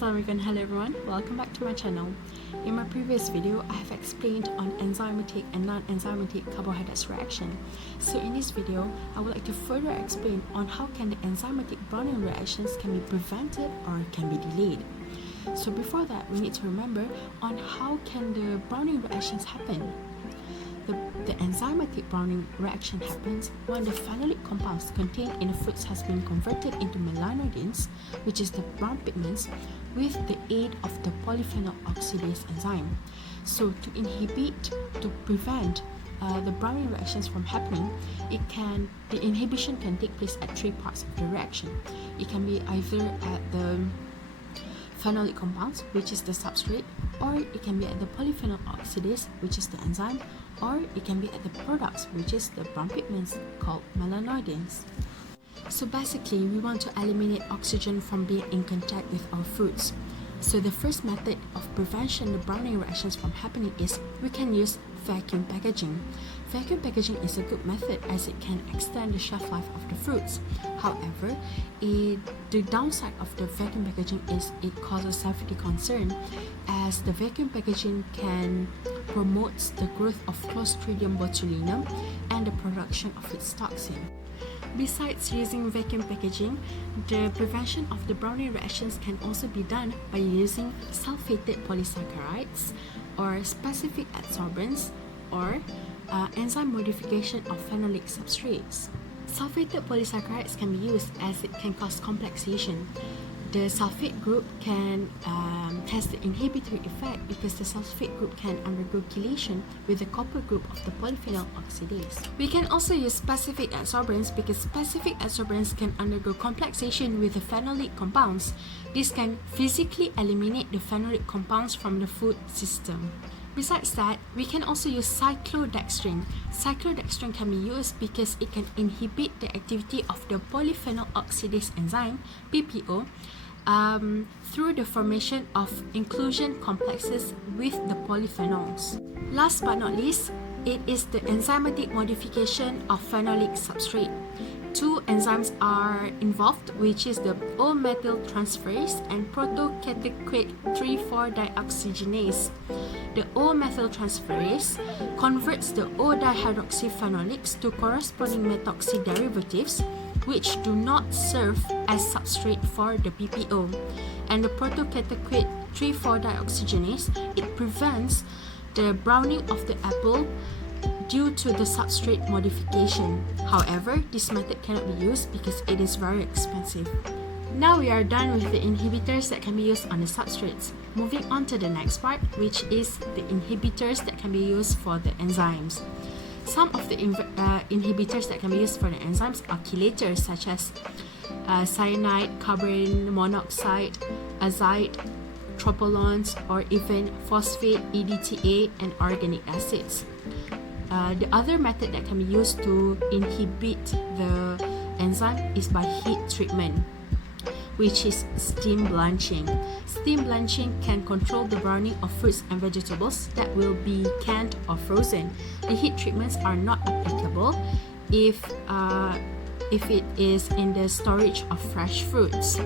Assalamualaikum, hello everyone, welcome back to my channel. In my previous video, I have explained on enzymatic and non-enzymatic carbohydrates reaction. So in this video, I would like to further explain on how can the enzymatic browning reactions can be prevented or can be delayed. So before that, we need to remember on how can the browning reactions happen. The enzymatic browning reaction happens when the phenolic compounds contained in the foods has been converted into melanoidins, which is the brown pigments, with the aid of the polyphenol oxidase enzyme. So to prevent the browning reactions from happening, the inhibition can take place at three parts of the reaction. It can be either at the phenolic compounds, which is the substrate, or it can be at the polyphenol oxidase, which is the enzyme, or it can be at the products, which is the brown pigments called melanoidins. So basically, we want to eliminate oxygen from being in contact with our foods. So the first method of prevention the browning reactions from happening is we can use vacuum packaging. Vacuum packaging is a good method as it can extend the shelf life of the fruits. However, the downside of the vacuum packaging is it causes safety concern, as the vacuum packaging can promote the growth of Clostridium botulinum and the production of its toxin. Besides using vacuum packaging, the prevention of the browning reactions can also be done by using sulfated polysaccharides or specific adsorbents or enzyme modification of phenolic substrates. Sulfated polysaccharides can be used as it can cause complexation. The sulfate group has the inhibitory effect because the sulfate group can undergo chelation with the copper group of the polyphenol oxidase. We can also use specific adsorbents because specific adsorbents can undergo complexation with the phenolic compounds. This can physically eliminate the phenolic compounds from the food system. Besides that, we can also use cyclodextrin. Cyclodextrin can be used because it can inhibit the activity of the polyphenol oxidase enzyme, PPO, through the formation of inclusion complexes with the polyphenols. Last but not least, it is the enzymatic modification of phenolic substrate. Two enzymes are involved, which is the O-methyltransferase and protocatechate 3,4-dioxygenase. The O-methyltransferase converts the O-dihydroxyphenolics to corresponding methoxy derivatives, which do not serve as substrate for the PPO. And the protocatechate 3,4-dioxygenase, it prevents the browning of the apple due to the substrate modification. However, this method cannot be used because it is very expensive. Now we are done with the inhibitors that can be used on the substrates. Moving on to the next part, which is the inhibitors that can be used for the enzymes. Some of the inhibitors that can be used for the enzymes are chelators such as cyanide, carbon monoxide, azide, tropolones, or even phosphate, EDTA, and organic acids. The other method that can be used to inhibit the enzyme is by heat treatment, which is steam blanching. Steam blanching can control the browning of fruits and vegetables that will be canned or frozen. The heat treatments are not applicable if it is in the storage of fresh fruits.